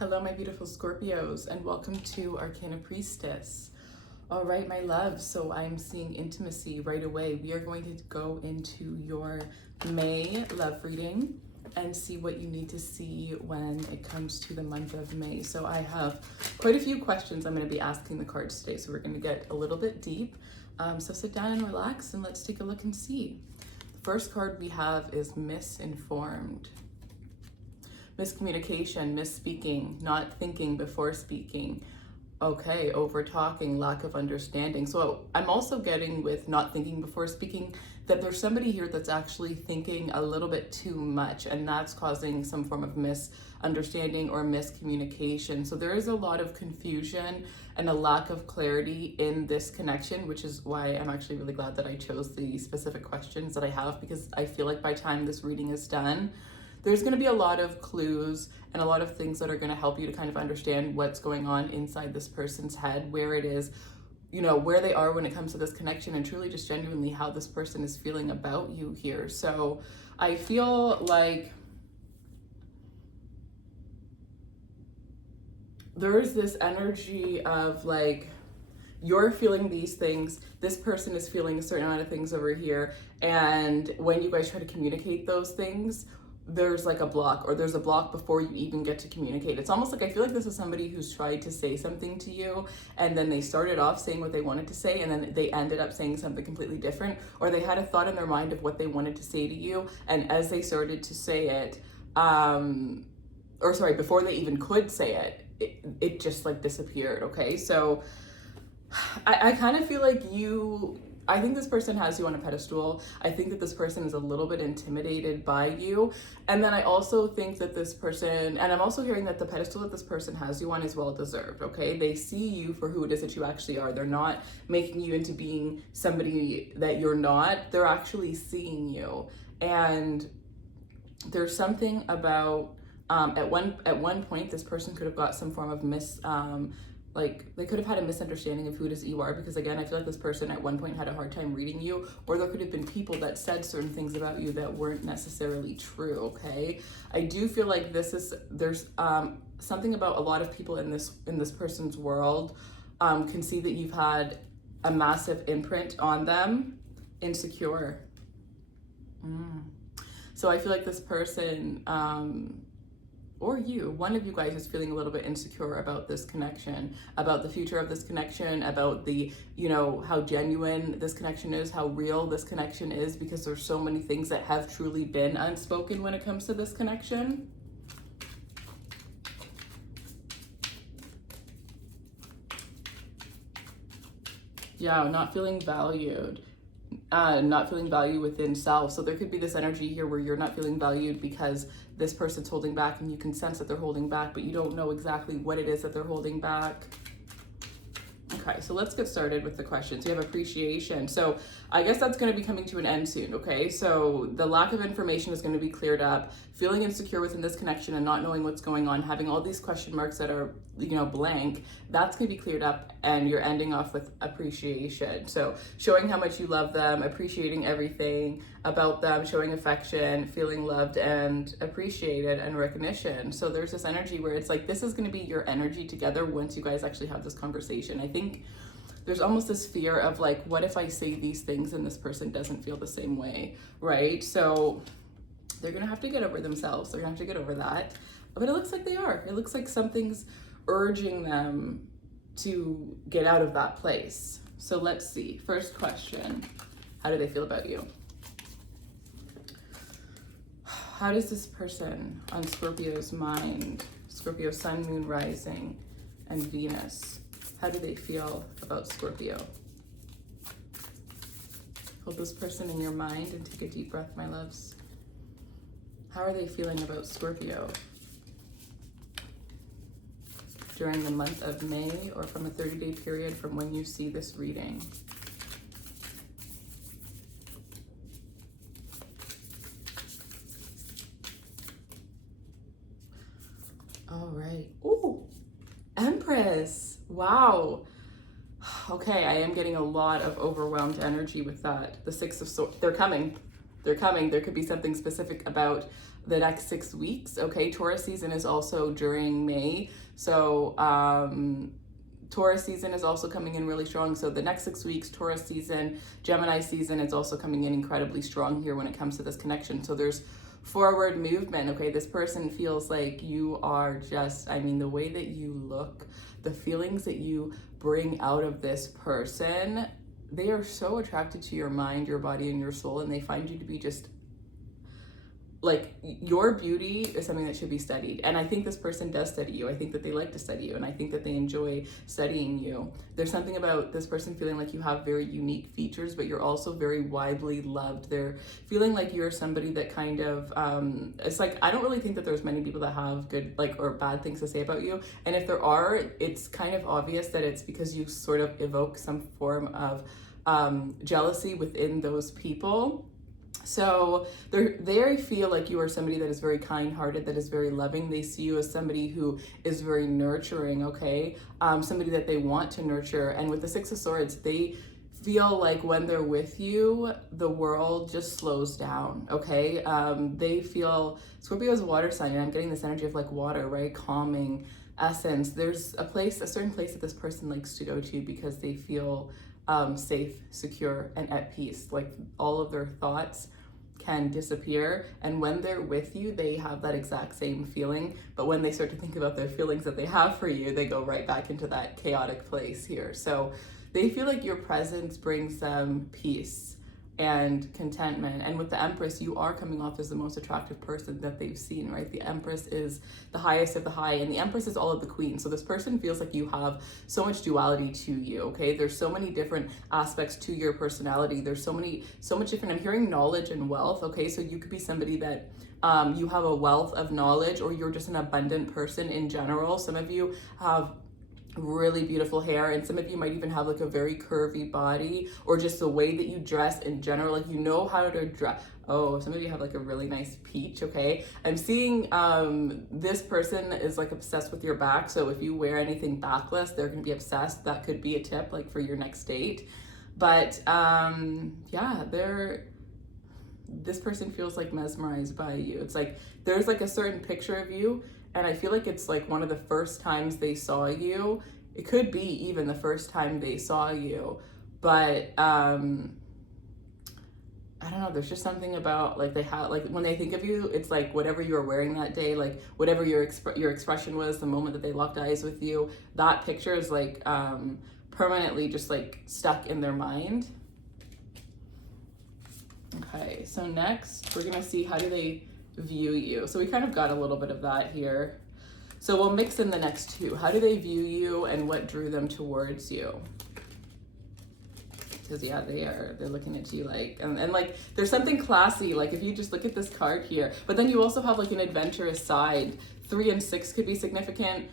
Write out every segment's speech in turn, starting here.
Hello, my beautiful Scorpios, and welcome to Arcana Priestess. All right, my love, so I'm seeing intimacy right away. We are going to go into your May love reading and see what you need to see when it comes to the month of May. So I have quite a few questions I'm going to be asking the cards today, so we're going to get a little bit deep. So sit down and relax, and let's take a look and see. The first card we have is misinformed. Miscommunication, misspeaking, not thinking before speaking. Okay, over talking, lack of understanding. So I'm also getting with not thinking before speaking that there's somebody here that's actually thinking a little bit too much, and that's causing some form of misunderstanding or miscommunication. So there is a lot of confusion and a lack of clarity in this connection, which is why I'm actually really glad that I chose the specific questions that I have, because I feel like by the time this reading is done, there's going to be a lot of clues and a lot of things that are going to help you to kind of understand what's going on inside this person's head, where it is, you know, where they are when it comes to this connection, and truly just genuinely how this person is feeling about you here. So I feel like there's this energy of like, you're feeling these things, this person is feeling a certain amount of things over here, and when you guys try to communicate those things, there's like a block, or there's a block before you even get to communicate. It's almost like I feel like this is somebody who's tried to say something to you, and then they started off saying what they wanted to say, and then they ended up saying something completely different, or they had a thought in their mind of what they wanted to say to you, and as they started to say it, before they even could say it just like disappeared. Okay, so I kind of feel like I think this person has you on a pedestal. I think that this person is a little bit intimidated by you. And then I also think that this person, and I'm also hearing that the pedestal that this person has you on is well deserved, okay? They see you for who it is that you actually are. They're not making you into being somebody that you're not. They're actually seeing you. And there's something about, at one point, this person could have got some form of they could have had a misunderstanding of who it is you are, because again, I feel like this person at one point had a hard time reading you, or there could have been people that said certain things about you that weren't necessarily true, okay? I do feel like there's something about a lot of people in this person's world can see that you've had a massive imprint on them. Insecure. So I feel like this person, or one of you guys is feeling a little bit insecure about this connection, about the future of this connection, about the, how genuine this connection is, how real this connection is, because there's so many things that have truly been unspoken when it comes to this connection. Yeah, not feeling valued. Not feeling value within self. So there could be this energy here where you're not feeling valued because this person's holding back, and you can sense that they're holding back, but you don't know exactly what it is that they're holding back. Okay, so let's get started with the questions. We have appreciation. So I guess that's going to be coming to an end soon, okay? So the lack of information is going to be cleared up. Feeling insecure within this connection and not knowing what's going on, having all these question marks that are, blank, that's going to be cleared up, and you're ending off with appreciation. So showing how much you love them, appreciating everything about them, showing affection, feeling loved and appreciated, and recognition. So there's this energy where it's like, this is going to be your energy together once you guys actually have this conversation. I think there's almost this fear of like, what if I say these things and this person doesn't feel the same way, right? So they're gonna have to get over themselves. They're gonna have to get over that. But it looks like they are. It looks like something's urging them to get out of that place. So let's see. First question, how do they feel about you? How does this person on Scorpio's mind, Scorpio sun, moon, rising, and Venus, how do they feel about Scorpio? Hold this person in your mind and take a deep breath, my loves. How are they feeling about Scorpio during the month of May, or from a 30-day period from when you see this reading? All right. Ooh, Empress. Wow. Okay, I am getting a lot of overwhelmed energy with that. The Six of Swords, they're coming. they're coming. There could be something specific about the next 6 weeks. Okay, Taurus season is also during May. So Taurus season is also coming in really strong. So the next 6 weeks, Taurus season, Gemini season is also coming in incredibly strong here when it comes to this connection. So there's forward movement. Okay, this person feels like you are just, I mean, the way that you look, the feelings that you bring out of this person, they are so attracted to your mind, your body, and your soul, and they find you to be just like, your beauty is something that should be studied. And I think this person does study you. I think that they like to study you, and I think that they enjoy studying you. There's something about this person feeling like you have very unique features, but you're also very widely loved. They're feeling like you're somebody that kind of, it's like, I don't really think that there's many people that have good, like, or bad things to say about you. And if there are, it's kind of obvious that it's because you sort of evoke some form of jealousy within those people. So they feel like you are somebody that is very kind-hearted, that is very loving. They see you as somebody who is very nurturing, okay? Somebody that they want to nurture. And with the Six of Swords, they feel like when they're with you, the world just slows down, okay? They feel, Scorpio is a water sign, and I'm getting this energy of like water, right? Calming essence. There's a certain place that this person likes to go to because they feel safe, secure, and at peace. Like, all of their thoughts can disappear, and when they're with you, they have that exact same feeling. But when they start to think about their feelings that they have for you, they go right back into that chaotic place here. So they feel like your presence brings them peace and contentment. And with the Empress, you are coming off as the most attractive person that they've seen, right? The Empress is the highest of the high, and the Empress is all of the queen. So this person feels like you have so much duality to you, okay? There's so many different aspects to your personality. There's so much different, I'm hearing knowledge and wealth, okay? So you could be somebody that you have a wealth of knowledge, or you're just an abundant person in general. Some of you have really beautiful hair, and some of you might even have like a very curvy body, or just the way that you dress in general, like you know how to dress. Oh, some of you have like a really nice peach, okay? I'm seeing this person is like obsessed with your back, so if you wear anything backless, they're gonna be obsessed. That could be a tip like for your next date. But yeah, this person feels like mesmerized by you. It's like there's like a certain picture of you, and I feel like it's like one of the first times they saw you. It could be even the first time they saw you, but I don't know, there's just something about like they have, like when they think of you, it's like whatever you were wearing that day, like whatever your expression was the moment that they locked eyes with you, that picture is like permanently just like stuck in their mind. Okay, so next we're gonna see, how do they view you? So we kind of got a little bit of that here. So we'll mix in the next two. How do they view you, and what drew them towards you? Because yeah, they're looking at you like, and like there's something classy, like if you just look at this card here, but then you also have like an adventurous side. 3 and 6 could be significant.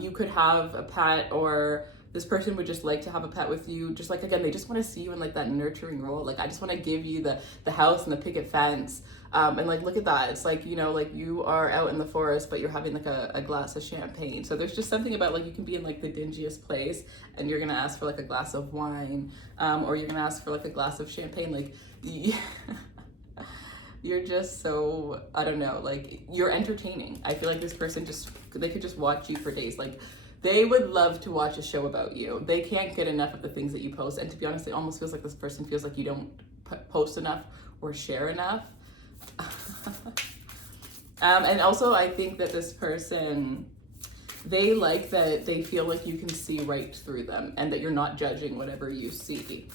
You could have a pet, or this person would just like to have a pet with you. Just like, again, they just want to see you in like that nurturing role. Like, I just want to give you the house and the picket fence. And like, look at that. It's like, you know, like you are out in the forest, but you're having like a glass of champagne. So there's just something about like, you can be in like the dingiest place and you're going to ask for like a glass of wine, or you're going to ask for like a glass of champagne. Like, you're just so, I don't know, like you're entertaining. I feel like this person they could just watch you for days. Like, they would love to watch a show about you. They can't get enough of the things that you post. And to be honest, it almost feels like this person feels like you don't post enough or share enough. And also, I think that this person, they like that they feel like you can see right through them and that you're not judging whatever you see.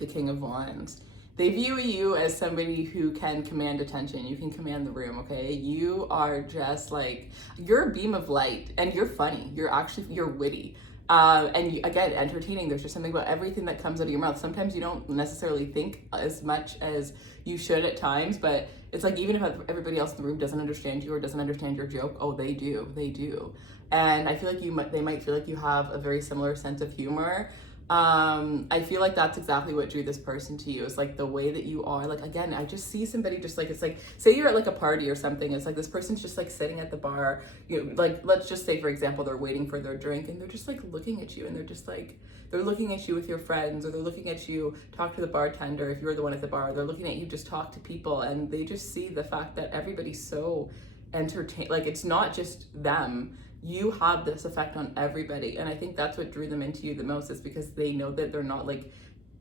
The King of Wands. They view you as somebody who can command attention. You can command the room, okay? You are just like, you're a beam of light, and you're funny. You're witty. And you, again, entertaining. There's just something about everything that comes out of your mouth. Sometimes you don't necessarily think as much as you should at times, but it's like, even if everybody else in the room doesn't understand you or doesn't understand your joke, oh, they do. And I feel like they might feel like you have a very similar sense of humor. I feel like that's exactly what drew this person to you. It's like the way that you are. Like, again, I just see somebody just like, it's like, say you're at like a party or something. It's like this person's just like sitting at the bar, you know, like, let's just say, for example, they're waiting for their drink and they're just like looking at you, and they're just like, they're looking at you with your friends, or they're looking at you talk to the bartender if you're the one at the bar. They're looking at you just talk to people, and they just see the fact that everybody's so entertained. Like, it's not just them. You have this effect on everybody, and I think that's what drew them into you the most, is because they know that they're not like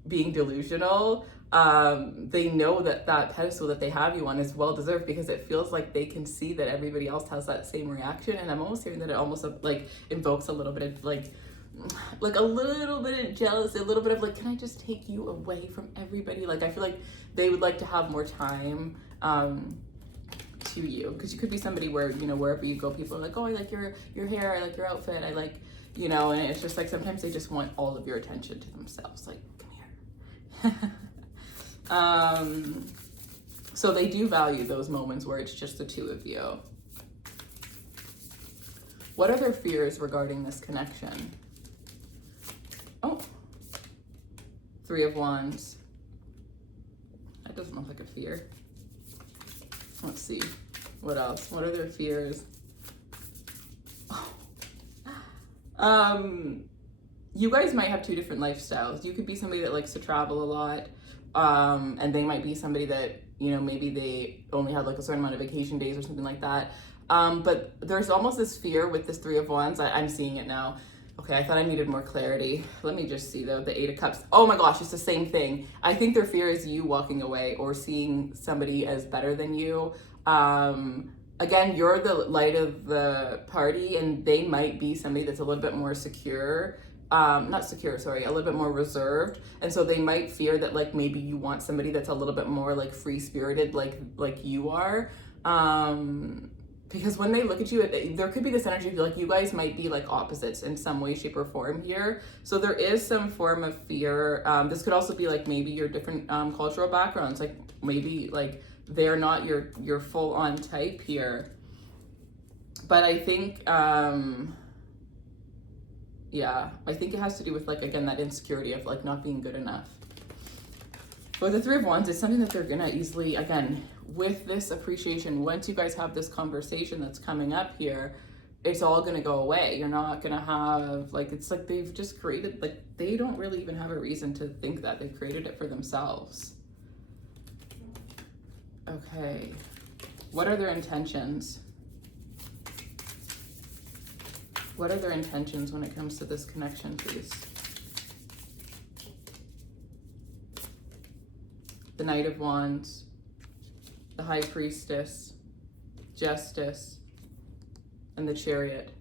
being delusional. They know that that pedestal that they have you on is well deserved, because it feels like they can see that everybody else has that same reaction. And I'm almost hearing that it almost like invokes a little bit of like a little bit of jealousy, a little bit of like, can I just take you away from everybody? Like, I feel like they would like to have more time to you, because you could be somebody where, you know, wherever you go, people are like, oh, I like your hair, I like your outfit, I like, you know, and it's just like sometimes they just want all of your attention to themselves, like, come here. So they do value those moments where it's just the two of you. What are their fears regarding this connection? Oh, 3 of Wands. That doesn't look like a fear. Let's see. What else? What are their fears? Oh. You guys might have 2 different lifestyles. You could be somebody that likes to travel a lot. And they might be somebody that, you know, maybe they only have like a certain amount of vacation days or something like that. But there's almost this fear with this 3 of Wands. I'm seeing it now. Okay, I thought I needed more clarity. Let me just see though, the 8 of Cups. Oh my gosh, it's the same thing. I think their fear is you walking away or seeing somebody as better than you. Again, you're the light of the party, and they might be somebody that's a little bit more secure. Not secure, sorry, a little bit more reserved. And so they might fear that like maybe you want somebody that's a little bit more like free-spirited like you are. Because when they look at you, there could be this energy of like you guys might be like opposites in some way, shape, or form here. So there is some form of fear. This could also be like maybe your different cultural backgrounds. Like maybe like they're not your full-on type here. But I think, yeah, I think it has to do with like, again, that insecurity of like not being good enough. But the 3 of Wands is something that they're gonna easily, again, with this appreciation, once you guys have this conversation that's coming up here, it's all gonna go away. You're not gonna have, like, it's like they've just created, like, they don't really even have a reason to think that. They've created it for themselves. Okay, what are their intentions? What are their intentions when it comes to this connection, please? The Knight of Wands, the High Priestess, Justice, and the Chariot.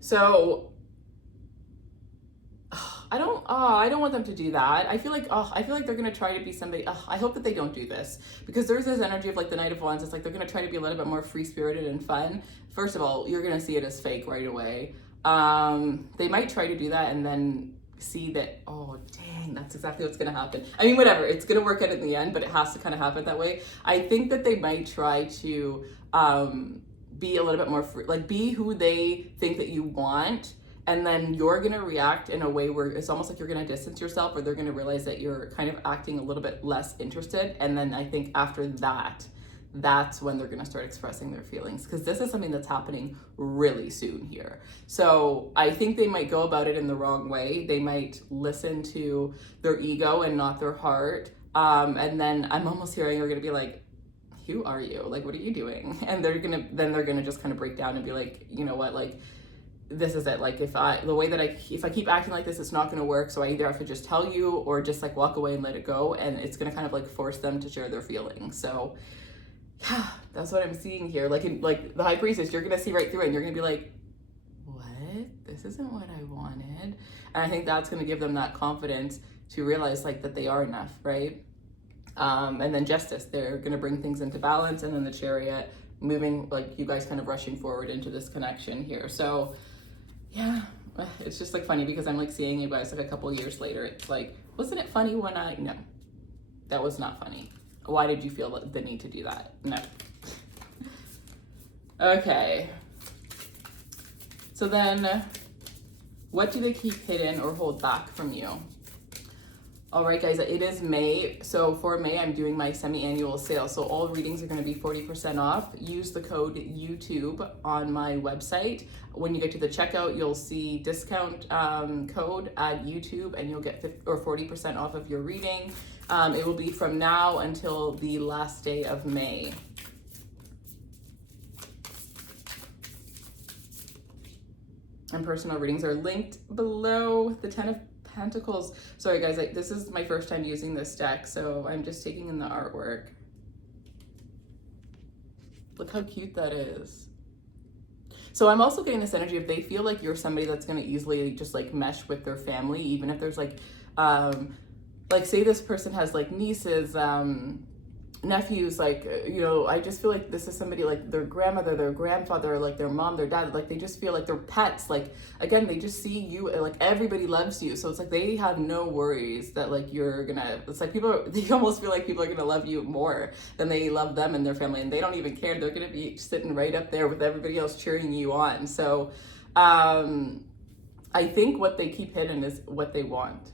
So I don't want them to do that. I feel like they're gonna try to be somebody. I hope that they don't do this, because there's this energy of like the Knight of Wands. It's like they're gonna try to be a little bit more free-spirited and fun. First of all, you're gonna see it as fake right away. They might try to do that and then see that, oh dang, that's exactly what's gonna happen. I mean, whatever, it's gonna work out in the end, but it has to kind of happen that way. I think that they might try to be a little bit more free, like be who they think that you want, and then you're gonna react in a way where it's almost like you're gonna distance yourself, or they're gonna realize that you're kind of acting a little bit less interested. And then I think after that, that's when they're gonna start expressing their feelings, because this is something that's happening really soon here. So I think they might go about it in the wrong way. They might listen to their ego and not their heart. And then I'm almost hearing you're gonna be like, who are you? Like, what are you doing? And they're gonna just kind of break down and be like, you know what, like, this is it. Like, if I keep acting like this, it's not gonna work. So I either have to just tell you or just like walk away and let it go. And it's gonna kind of like force them to share their feelings. So yeah, that's what I'm seeing here. Like in like the High Priestess, you're gonna see right through it and you're gonna be like, what? This isn't what I wanted. And I think that's gonna give them that confidence to realize like that they are enough, right? And then Justice, they're gonna bring things into balance, and then the Chariot, moving, like you guys kind of rushing forward into this connection here. So yeah, it's just like funny because I'm like seeing you guys like a couple years later. It's like, wasn't it funny when no, that was not funny. Why did you feel the need to do that? No. Okay. So then What do they keep hidden or hold back from you? All right, guys, it is May. So for May, I'm doing my semi-annual sale. So all readings are going to be 40% off. Use the code YouTube on my website. When you get to the checkout, you'll see discount code, add YouTube, and you'll get 40% off of your reading. It will be from now until the last day of May. And personal readings are linked below. The 10 of Pentacles. Sorry guys, this is my first time using this deck, so I'm just taking in the artwork. Look how cute that is. So I'm also getting this energy if they feel like you're somebody that's going to easily just like mesh with their family, even if there's like say this person has like nieces, nephews, like, you know, I just feel like this is somebody like their grandmother, their grandfather, like their mom, their dad, like they just feel like they're pets. Like, again, they just see you, like everybody loves you. So it's like they have no worries that like you're gonna, it's like they almost feel like people are gonna love you more than they love them and their family, and they don't even care. They're gonna be sitting right up there with everybody else cheering you on. So I think what they keep hidden is what they want,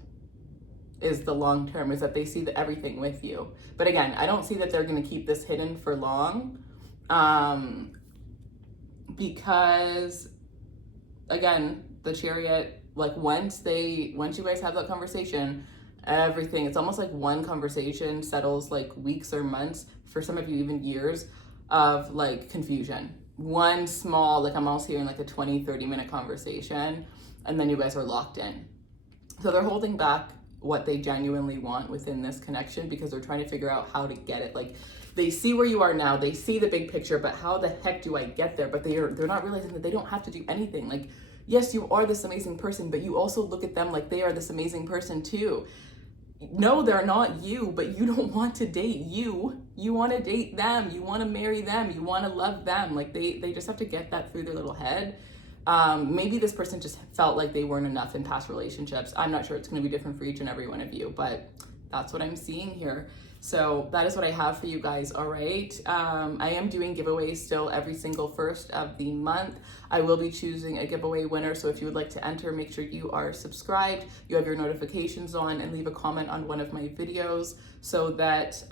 is the long term, is that they see everything with you. But again, I don't see that they're going to keep this hidden for long, because again, the Chariot, like once you guys have that conversation, everything, it's almost like one conversation settles like weeks or months, for some of you even years of like confusion. One small, like I'm also hearing like a 20-30 minute conversation, and then you guys are locked in. So they're holding back what they genuinely want within this connection, because they're trying to figure out how to get it. Like they see where you are now, they see the big picture, but how the heck do I get there? But they're not realizing that they don't have to do anything. Like, yes, you are this amazing person, but you also look at them like they are this amazing person too. No, they're not you, but you don't want to date you. You want to date them. You want to marry them. You want to love them. Like they just have to get that through their little head. Maybe this person just felt like they weren't enough in past relationships. I'm not sure, it's going to be different for each and every one of you, but that's what I'm seeing here. So that is what I have for you guys. All right. I am doing giveaways still every single first of the month. I will be choosing a giveaway winner. So if you would like to enter, make sure you are subscribed, you have your notifications on, and leave a comment on one of my videos, so that,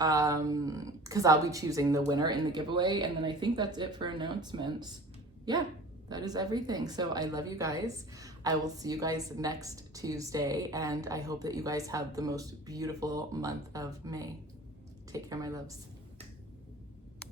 because I'll be choosing the winner in the giveaway. And then I think that's it for announcements. Yeah. That is everything. So I love you guys. I will see you guys next Tuesday, and I hope that you guys have the most beautiful month of May. Take care, my loves.